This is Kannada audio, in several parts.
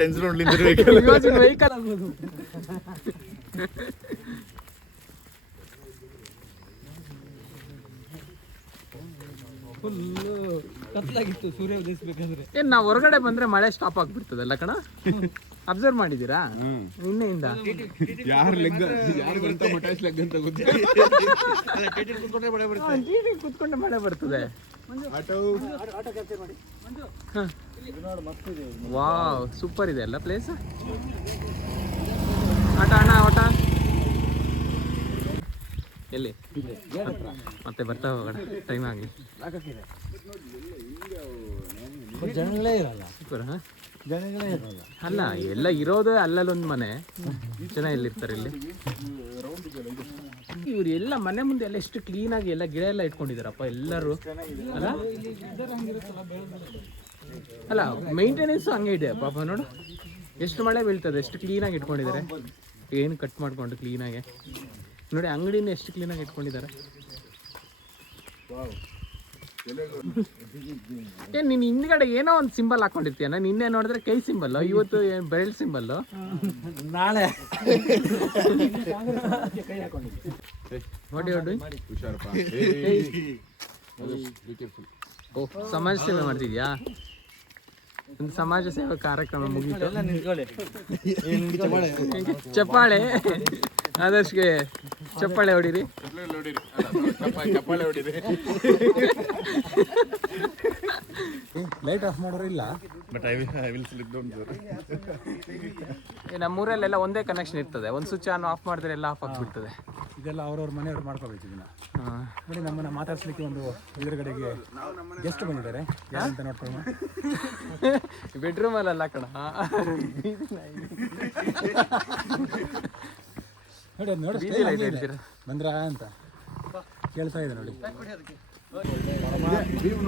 ಟೆನ್ಷನ್ ವೆಹಿಕಲ್ ಆಗ್ಬೋದು. ಫುಲ್ಲು ಕತ್ಲಾಗಿತ್ತು ಸೂರ್ಯ ಉದಯಿಸ್ಬೇಕಂದ್ರೆ. ಏನ್ ನಾವು ಹೊರಗಡೆ ಬಂದ್ರೆ ಮಳೆ ಸ್ಟಾಪ್ ಆಗ್ಬಿಡ್ತದಲ್ಲ ಕಣ? ಅಬ್ಸರ್ವ್ ಮಾಡಿದೀರಾ ನಿನ್ನೆಯಿಂದ? ಯಾರು ಲೆಗ್ ಯಾರು ಬಂತ ಮಟಾಶ್ ಲೆಗ್ ಅಂತ ಕುತ್ಕೊಂಡೆ ಮಳೆ ಬರ್ತದೆ. ವಾವ್ ಸೂಪರ್ ಇದೆ ಅಲ್ಲ ಪ್ಲೇಸ್. ಆಟ ಅಣ್ಣ ಆಟ ಎಲ್ಲಿ ಮತ್ತೆ ಬರ್ತಾ ಹೋಗೋಣ, ಟೈಮ್ ಆಗಲಿ. ಜನಗಳೇ ಇರಲ್ಲ. ಸೂಪರ್. ಹಾ ಜನಗಳೇ ಇರಲ್ಲ. ಅಲ್ಲ ಎಲ್ಲ ಇರೋದೇ ಅಲ್ಲಲ್ಲೊಂದು ಮನೆ, ಜನ ಎಲ್ಲಿರ್ತಾರೆ ಇಲ್ಲಿ? ಇವ್ರು ಎಲ್ಲ ಮನೆ ಮುಂದೆ ಎಲ್ಲ ಎಷ್ಟು ಕ್ಲೀನ್ ಆಗಿ ಎಲ್ಲ ಗಿಡ ಎಲ್ಲ ಇಟ್ಕೊಂಡಿದಾರಪ್ಪ ಎಲ್ಲರೂ ಅಲ್ಲ. ಅಲ್ಲ ಮೇಂಟೆನೆನ್ಸ್ ಹಂಗೆ ಇದೆ ಪಾಪ. ನೋಡು ಎಷ್ಟು ಮಳೆ ಬೀಳ್ತದೆ, ಎಷ್ಟು ಕ್ಲೀನಾಗಿ ಇಟ್ಕೊಂಡಿದ್ದಾರೆ. ಏನು ಕಟ್ ಮಾಡ್ಕೊಂಡು ಕ್ಲೀನಾಗೆ ನೋಡಿ. ಅಂಗಡಿನ ಎಷ್ಟು ಕ್ಲೀನಾಗಿ ಇಟ್ಕೊಂಡಿದ್ದಾರೆ. ಏನ್ ನೀನ್ ಹಿಂದ್ಗಡೆ ಏನೋ ಒಂದು ಸಿಂಬಲ್ ಹಾಕೊಂಡಿರ್ತೀಯ. ನಿನ್ನೆ ನೋಡಿದ್ರೆ ಕೈ ಸಿಂಬಲ್, ಇವತ್ತು ಬೆರಳ್ ಸಿಂಬಲ್, ನಾಳೆ ನೋಡಿ ನೋಡಿ. ಸಮಾಜ ಸೇವೆ ಮಾಡ್ತಿದ್ಯಾ? ಒಂದು ಸಮಾಜ ಸೇವೆ ಕಾರ್ಯಕ್ರಮ ಮುಗಿತು. ಚಪ್ಪಾಳೆ ಆದರ್ಶ್ಗೆ ಚಪ್ಪಾಳೆ ಹೊಡೀರಿ. ಲೈಟ್ ಆಫ್ ಮಾಡೋರು ಇಲ್ಲ. But I will slip down. ನಮ್ಮೂರಲ್ಲೆಲ್ಲ ಒಂದೇ ಕನೆಕ್ಷನ್ ಇರ್ತದೆ. ಒಂದು ಸ್ವಿಚ್ ಆನ್ ಆಫ್ ಮಾಡಿದ್ರೆ ಎಲ್ಲ ಆಫ್ ಆಗ್ಬಿಡ್ತದೆ. ಇದೆಲ್ಲ ಅವ್ರವ್ರ ಮನೆಯವ್ರು ಮಾಡ್ಕೋಬೇಕು ಇದನ್ನ. ನೋಡಿ ನಮ್ಮನ್ನ ಮಾತಾಡ್ಸ್ಲಿಕ್ಕೆ ಒಂದು ಎದುರುಗಡೆಗೆ ಗೆಸ್ಟ್ ಬಂದಿದ್ದಾರೆ. ಯಾರಂತ ನೋಡ್ಕೊಳ್ಳೋಣ. ಬೆಡ್ರೂಮಲ್ಲ ಕಣ. ನೋಡಿ ಅದು ನೋಡಿ ಬಂದ್ರಾ ಅಂತ ಕೇಳ್ತಾ ಇದೆ ನೋಡಿ.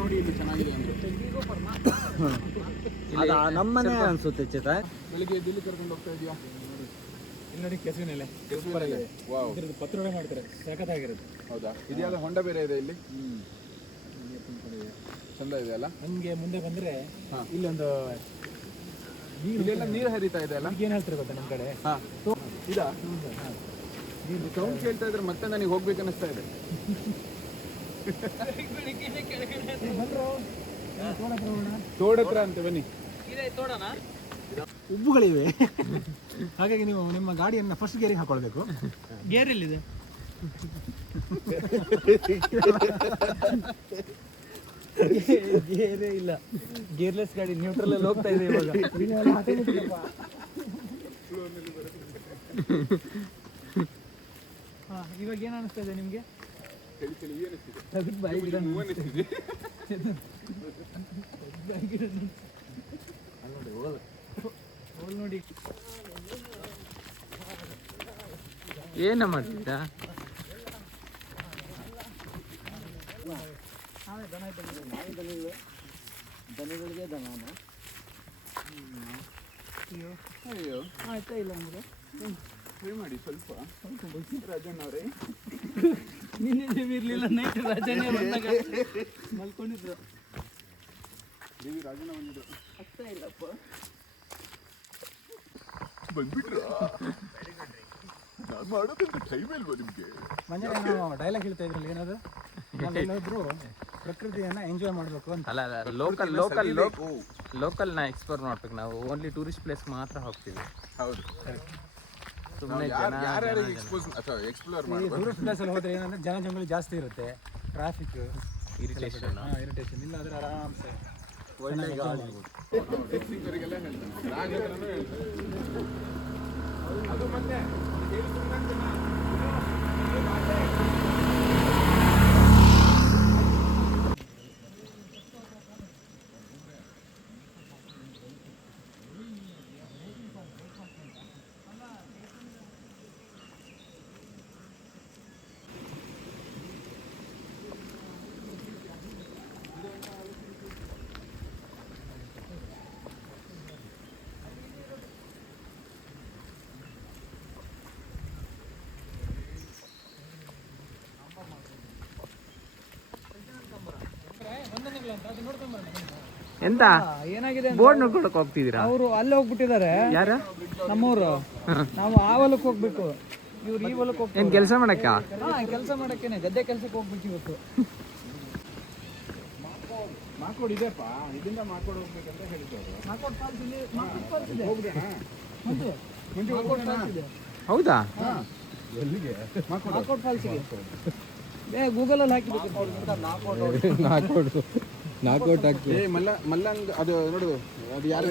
ನೋಡಿ ಇಲ್ಲಿ ಚೆನ್ನಾಗಿದೆ ಅಂದ್ರೆ ನಮ್ಮನೆ ಅನ್ಸುತ್ತೆ ಚೇತ. ಬೆಳಿಗ್ಗೆ ಎಲ್ಲಿ ಕರ್ಕೊಂಡು ಹೋಗ್ತಾ ಇದೆಯಾ? ಇಲ್ಲಿ ನೋಡಿ ಕೆಸುವಿನೆಲೆ ಇದ್ರದ್ದು ಪತ್ರೊಡೆ ಮಾಡ್ತಾರೆ, ಸಖತ್ತಾಗಿರುತ್ತೆ. ಹೌದಾ? ಇದ್ಯಾವುದೋ ಹೊಂಡ ಬೇರೆ ಇದೆ ಇಲ್ಲಿ. ಚಂದ ಇದೆ ಅಲ್ಲ. ಹಂಗೆ ಮುಂದೆ ಬಂದ್ರೆ ಇಲ್ಲೊಂದು ಇಲ್ಲೆಲ್ಲ ನೀರು ಹರಿತಾ ಇದೆ ಅಲ್ಲ. ಏನ್ ಹೇಳ್ತಾರೆ ಗೊತ್ತಾ ನಮ್ಮ ಕಡೆ? ಇದಾ ಸೌಂಡ್ ಕೇಳ್ತಾ ಇದ್ರೆ ಮತ್ತೆ ನನಗೆ ಹೋಗ್ಬೇಕು ಅನ್ನಿಸ್ತಾ ಇದೆ. ತೋಡತ್ರ ಅಂತ ಬನ್ನಿ. ಉಬ್ಬುಗಳಿವೆ. ಹಾಗಾಗಿ ನೀವು ನಿಮ್ಮ ಗಾಡಿಯನ್ನ ಫಸ್ಟ್ ಗೇರಿಗೆ ಹಾಕೊಳ್ಬೇಕು. ಗೇರ್ ಎಲ್ಲಿದೆ? ಗೇರೇ ಇಲ್ಲ. ಗೇರ್ಲೆಸ್ ಗಾಡಿ ನ್ಯೂಟ್ರಲ್ ಅಲ್ಲಿ ಹೋಗ್ತಾ ಇದೆ ಇವಾಗ. ಇವಾಗ ಏನ್ ಅನಿಸ್ತಾ ಇದೆ ನಿಮ್ಗೆ? ನೋಡಿ ಏನ ಮಾಡ್ತೀರಾ? ದನಗಳಿಗೆ ದನ ಅಯ್ಯೋ ಆಯ್ತಾ ಇಲ್ಲ ಅಂದ್ರೆ ಹೇಳಿ ಮಾಡಿ ಸ್ವಲ್ಪ ರಾಜಣ್ಣ ಅವರೇ. ನಿನ್ನೆ ಇರ್ಲಿಲ್ಲ, ನೈಟ್ ರಾಜನೇ ಬಂದಾಗ ಮಲ್ಕೊಂಡಿದ್ರು. ರಾಜಣ್ಣ ಬಂದಿದ್ರು. ಆಗ್ತಾ ಇಲ್ಲಪ್ಪ ಬಂದ್ಬಿಟ್ರ. ನಾನು ಮಾಡೋದಂತ ಟೈಮ್ ಇಲ್ವಾ ನಿಮ್ಗೆ? ಮೊನ್ನೆ ನಾವು ಡೈಲಾಗ್ ಹೇಳ್ತಾ ಇದ್ರಲ್ಲ ಏನದು, ನಾವೆಲ್ಲರೂ ಪ್ರಕೃತಿಯನ್ನ ಎಂಜಾಯ್ ಮಾಡಬೇಕು ಅಂತ. ಅಲ್ಲ ಲೋಕಲ್ ನ ಎಕ್ಸ್ಪ್ಲೋರ್ ಮಾಡ್ಬೇಕು. ನಾವು ಓನ್ಲಿ ಟೂರಿಸ್ಟ್ ಪ್ಲೇಸ್ ಮಾತ್ರ ಹೋಗ್ತೀವಿ. ಹೌದು, ಸುಮ್ಮನೆ ಎಕ್ಸ್ಪ್ಲೋರ್ ಟೂರಿಸ್ಟ್ ಪ್ಲೇಸ್ ಅಲ್ಲಿ ಹೋದ್ರೆ ಏನಂದ್ರೆ ಜನ ಜಂಗಲಿ ಜಾಸ್ತಿ ಇರುತ್ತೆ, ಟ್ರಾಫಿಕ್ ಇರಿಟೇಷನ್. ಇರಿಟೇಷನ್ ಇಲ್ಲ ಆದ್ರೆ ಆರಾಮ್ಸೆ ಒಳ್ಳೆ ಗಾಳಿ. ಟೆಕ್ನಿಕರಿಗೆಲ್ಲ ಹೇಳ್ತಾರೆ, ರಾಜ ಹತ್ರನೂ ಹೇಳ್ತಾರೆ. ಅದು ಮತ್ತೆ ಒಂದನೇ ಅಂತ ಅದು ನೋಡ್ಕೊಂಬರೋಣ. ಎಂತ ಏನಾಗಿದೆ ಬೋರ್ಡ್ ನೋಡ್ಕೊಳಕ್ ಹೋಗ್ತಿದ್ದೀರಾ? ಅವರು ಅಲ್ಲಿ ಹೋಗ್ಬಿಟ್ಟಿದ್ದಾರೆ ಯಾರ ನಮ್ಮೂರು. ನಾವು ಆ ಹೊಲಕ್ಕೆ ಹೋಗ್ಬೇಕು, ಇವ್ರು ಈ ಹೊಲಕ್ಕೆ ಹೋಗ್ತಾರೆ. ಏನ್ ಕೆಲಸ ಮಾಡಕ್ಕ? ಕೆಲಸ ಮಾಡಕ್ಕೇನೆ, ಗದ್ದೆ ಕೆಲಸಕ್ಕೆ ಹೋಗ್ಬೇಕು ಇವತ್ತು. ಮಾಕೋಡ್ ಇದೆಪ್ಪ, ಇದರಿಂದ ಮಾಕೋಡ್ ಹೋಗ್ಬೇಕಂತ ಹೇಳಿದ್ರು. ಮಾಕೋಡ್ ಫಾಲ್ಸ್ ಇದೆ, ಮಾಕೋಡ್ ಫಾಲ್ಸ್ ಇದೆ. ಹೋಗ್ಬಿಡೋಣ ಮುಂದೆ ಮಾಕೋಡ್ ಫಾಲ್ಸ್ ಇದೆ. ಹೌದಾ? ಎಲ್ಲಿಗೆ? ಮಾಕೋಡ್ ಫಾಲ್ಸ್ ಇದೆ. ಗೂಗಲ್ ಅಲ್ಲಿ ಹಾಕಿಬೇಕು. ನಾಕೋಟ್ ಹಾಕಿ ಏ ಮಲ್ಲಂಗ್ ಅದು ನೋಡು, ಅದು ಯಾರು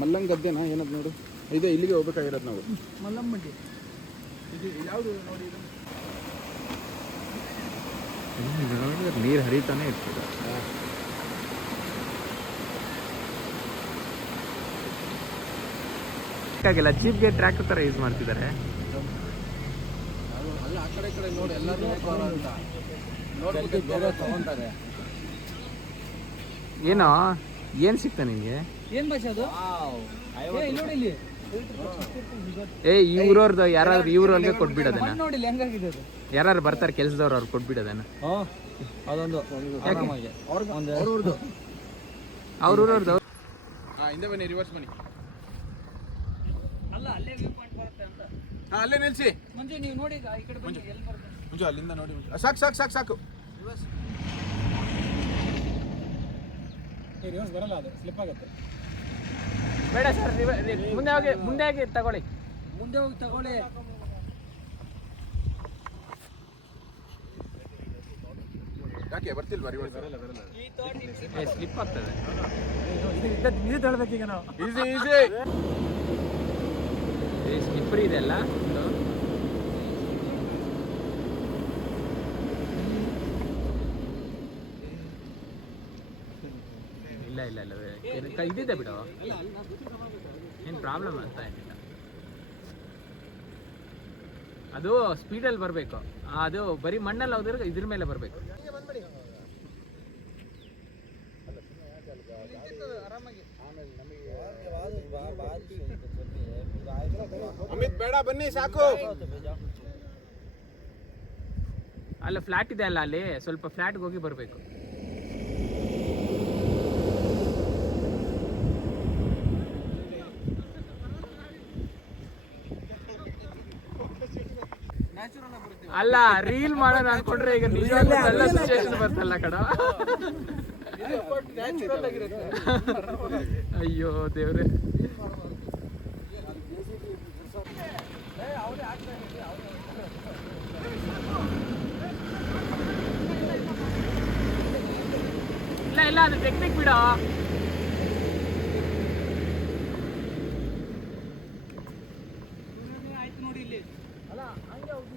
ಮಲ್ಲಂಗ್ ಗದ್ದೆನಾ ಏನದು ನೋಡು, ಇದೆ ಇಲ್ಲಿಗೆ ಹೋಗ್ಬೇಕಾಗಿರೋದು ನಾವು. ಮಲ್ಲಮ್ಮಡ್ಡಿ ಇದು ಯಾವುದು ನೋಡಿ ಇದು? ನೀರು ಹರಿತಾನೆ ಇರ್ತದೆ. ಆಗಿಲ್ಲ, ಚೀಪ್ಗೆ ಟ್ರ್ಯಾಕ್ಟರ್ ತರ ಯೂಸ್ ಮಾಡ್ತಿದ್ದಾರೆ. ಅಲ್ಲ ಆ ಕಡೆ ಈ ಕಡೆ ನೋಡಿ ಎಲ್ಲರೂ ನೋಡ್ಬಿಟ್ಟು ತಗೊಂತಾರೆ. ಏನೋ ಏನ್ ಸಿಕ್ತ ನಿಂಗೆ? ಏನ್ ಭಾಷೆ ಅದು? ಇಲ್ಲಿ ನೋಡಿ, ಇಲ್ಲಿ ಏ ಇವ್ರವ್ರದ್ದು ಯಾರಾದ್ರೂ ಇವ್ರವ್ರಿಗೆ ಕೊಟ್ಬಿಡೋದೇನ? ಮಣ್ಣ್ ನೋಡಿ ಇಲ್ಲಿ ಹೆಂಗಾಗಿದೆ ಅದು. ಯಾರು ಬರ್ತಾರೆ ಕೆಲ್ಸದವ್ರು ಅವ್ರು ಕೊಟ್ಬಿಡೋದೇನ? ಅದೊಂದು ಅವ್ರವ್ರದ್ದು ಹಿಂದೆ ಬನ್ನಿ, ರಿವರ್ಸ್ ಬನ್ನಿ. ಅಲ್ಲ, ಅಲ್ಲೇ ವ್ಯೂ ಪಾಯಿಂಟ್ ಬರುತ್ತೆ ಅಂತ. ಅಲ್ಲೇ ನಿಲ್ಸಿ ಮಂಜು ನೀವು ನೋಡಿ ಈಗ ಈ ಕಡೆ ಬನ್ನಿ, ಎಲ್ಲಿ ಬರುತ್ತೆ? ಮುಂಚೆ ಅಲ್ಲಿಂದ ನೋಡಿ. ಸಾಕು ಸಾಕು ಸಾಕು ಸಾಕು. ರಿವರ್ಸ್ ಬರಲ್ಲ, ಅದು ಸ್ಲಿಪ್ ಆಗುತ್ತೆ. ಬೇಡ ಸರ್, ಮುಂದೆ ಹೋಗಿ ತಗೊಳ್ಳಿ. ಮುಂದೆ ಹೋಗಿ ತಗೊಳ್ಳಿ. ಯಾಕೆ ಬರ್ತಿಲ್ವಾ ರಿವರ್ಸ್? ಸ್ಲಿಪ್ ಆಗ್ತದೆ. ಇದು ತಳ್ಬೇಕೀಗ ನಾವು. Easy easy. ಸ್ಲಿಪ್ಪರಿ ಇದೆ ಅಲ್ಲ. ಇಲ್ಲ ಇದಿದೆ ಬಿಡು, ಏನು ಪ್ರಾಬ್ಲಮ್ ಅಂತ ಏನಿಲ್ಲ. ಅದು ಸ್ಪೀಡಲ್ಲಿ ಬರಬೇಕು, ಅದು ಬರೀ ಮಣ್ಣಲ್ಲಿ ಹೋದ್ರೆ ಇದ್ರ ಮೇಲೆ ಬರಬೇಕು. ಅಮಿತ್ ಬೇಡ ಬನ್ನಿ ಸಾಕು. ಅಲ್ಲ ಫ್ಲಾಟ್ ಇದೆ ಅಲ್ಲ, ಅಲ್ಲಿ ಸ್ವಲ್ಪ ಫ್ಲಾಟ್ಗೆ ಹೋಗಿ ಬರಬೇಕು. ಅಲ್ಲ ರೀಲ್ ಮಾಡೋಣ ಅನ್ಕೊಂಡ್ರೆ ಈಗ ನಿಜವಾಗ್ಲೂ ಎಲ್ಲ ಸಿಚುವೇಶನ್ ಬರ್ತಲ್ಲ ಕಣ. ಅಯ್ಯೋ ದೇವ್ರೆ. ಇಲ್ಲ ಅದು ಟೆಕ್ನಿಕ್ ಬಿಡ. ಆಯ್ತು ನೋಡಿ ಇಲ್ಲಿ. ಅಲ್ಲ ಹಂಗೆ ಹೋಗಿ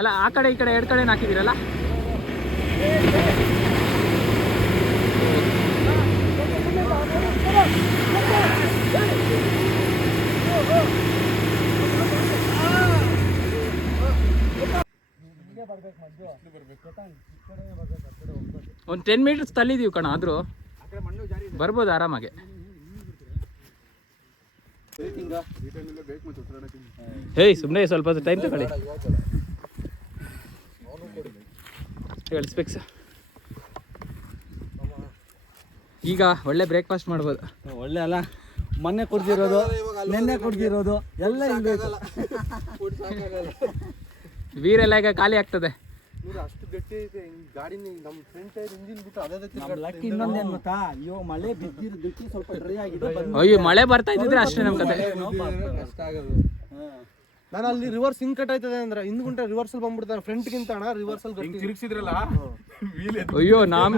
ಅಲ್ಲ ಆ ಕಡೆ ಈ ಕಡೆ ಎರಡು ಕಡೆ ಹಾಕಿದಿರಲ್ಲ. ಒಂದು 10 ಮೀಟರ್ಸ್ ತಳ್ಳಿದೀವಿ ಕಣ, ಆದ್ರೂ ಬರ್ಬೋದು ಆರಾಮಾಗಿ. ಹೇಯ್ ಸುಮ್ಮನೆ ಸ್ವಲ್ಪ ಟೈಮ್ ತಗೊಳ್ಳಿ. ಹೇಳಿ ಸ್ಪೆಕ್ಸ್. ಈಗ ಒಳ್ಳೆ ಬ್ರೇಕ್ಫಾಸ್ಟ್ ಮಾಡ್ಬೋದು. ಒಳ್ಳೆ ಅಲ್ಲ, ಮೊನ್ನೆ ಕುಡ್ದಿರೋದು, ನೆನ್ನೆ ಕುಡ್ದಿರೋದು ಎಲ್ಲ ವೀರೆಲ್ಲ ಈಗ ಖಾಲಿ ಆಗ್ತದೆ. ಅಷ್ಟು ಗಟ್ಟಿ ಐತೆ ಗಾಡಿ. ನಮ್ಮ ಫ್ರಂಟ್ ಟೈರ್ ಇಂಜಿನ್ ಬಿಟ್ಟು ಅದೇ ಲಕ್ಕಿ. ಇನ್ನೊಂದೇನು ಗೊತ್ತಾ, ಅಯ್ಯೋ ಮಳೆ ಬಿದ್ದಿರೋದಕ್ಕೆ ಸ್ವಲ್ಪ ಡ್ರೈ ಆಗಿದೆ. ಅಯ್ಯೋ ಮಳೆ ಬರ್ತಾ ಇದ್ದಿದ್ರೆ ಅಷ್ಟೇ ನಮ್ಮ ಕತೆ. ಕಷ್ಟ ಆಗೋದು. ನಾನು ಅಲ್ಲಿ ರಿವರ್ಸ್ ಹಿಂಗ್ ಕಟ್ ಆಯ್ತದೆ ಅಂದ್ರೆ ಹಿಂದ್ಗುಂಟೆ ರಿವರ್ಸಲ್ ಬಂದ್ಬಿಡ್ತಾನೆ, ಫ್ರಂಟ್ ಗಿಂತ ಅಣ್ಣ ರಿವರ್ಸಲ್ ತಿರುಗಿಸಿದ್ರಲ್ಲ ಅಯ್ಯೋ ನಮ್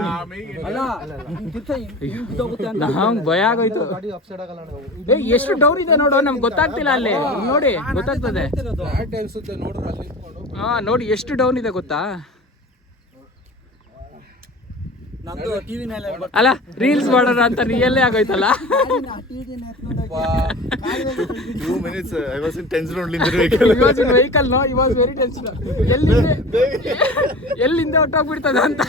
ಭಯ ಆಗೋಯ್ತು. ಗಾಡಿ ಅಪ್ಸೈಡ್ ಆಗಲ್ಲ ಅಣ್ಣ. ಎಷ್ಟು ಡೌನ್ ಇದೆ ನೋಡು, ನಮ್ಗೆ ಗೊತ್ತಾಗ್ತಿಲ್ಲ. ಅಲ್ಲಿ ನೋಡಿ ಗೊತ್ತಾಗ್ತದೆ. ಅನ್ಸುತ್ತೆ ನೋಡ್ರಿ ಅಲ್ಲಿ ನಿಂತ್ಕೊಂಡು. ಹಾ ನೋಡಿ ಎಷ್ಟು ಡೌನ್ ಇದೆ ಗೊತ್ತಾ. ನಮ್ದು ಟಿವಿ ಅಲ್ಲ ರೀಲ್ಸ್ ಮಾಡೋಣ ಅಂತ ರಿಯಲ್ಲೇ ಆಗೋಯ್ತಲ್ಲ. 2 minutes. I was in tension only in the vehicle. He was in vehicle, no? He was very tension. ಎಲ್ಲಿಂದ ಹೊಟ್ಟೋಗ್ಬಿಡ್ತದ ಅಂತ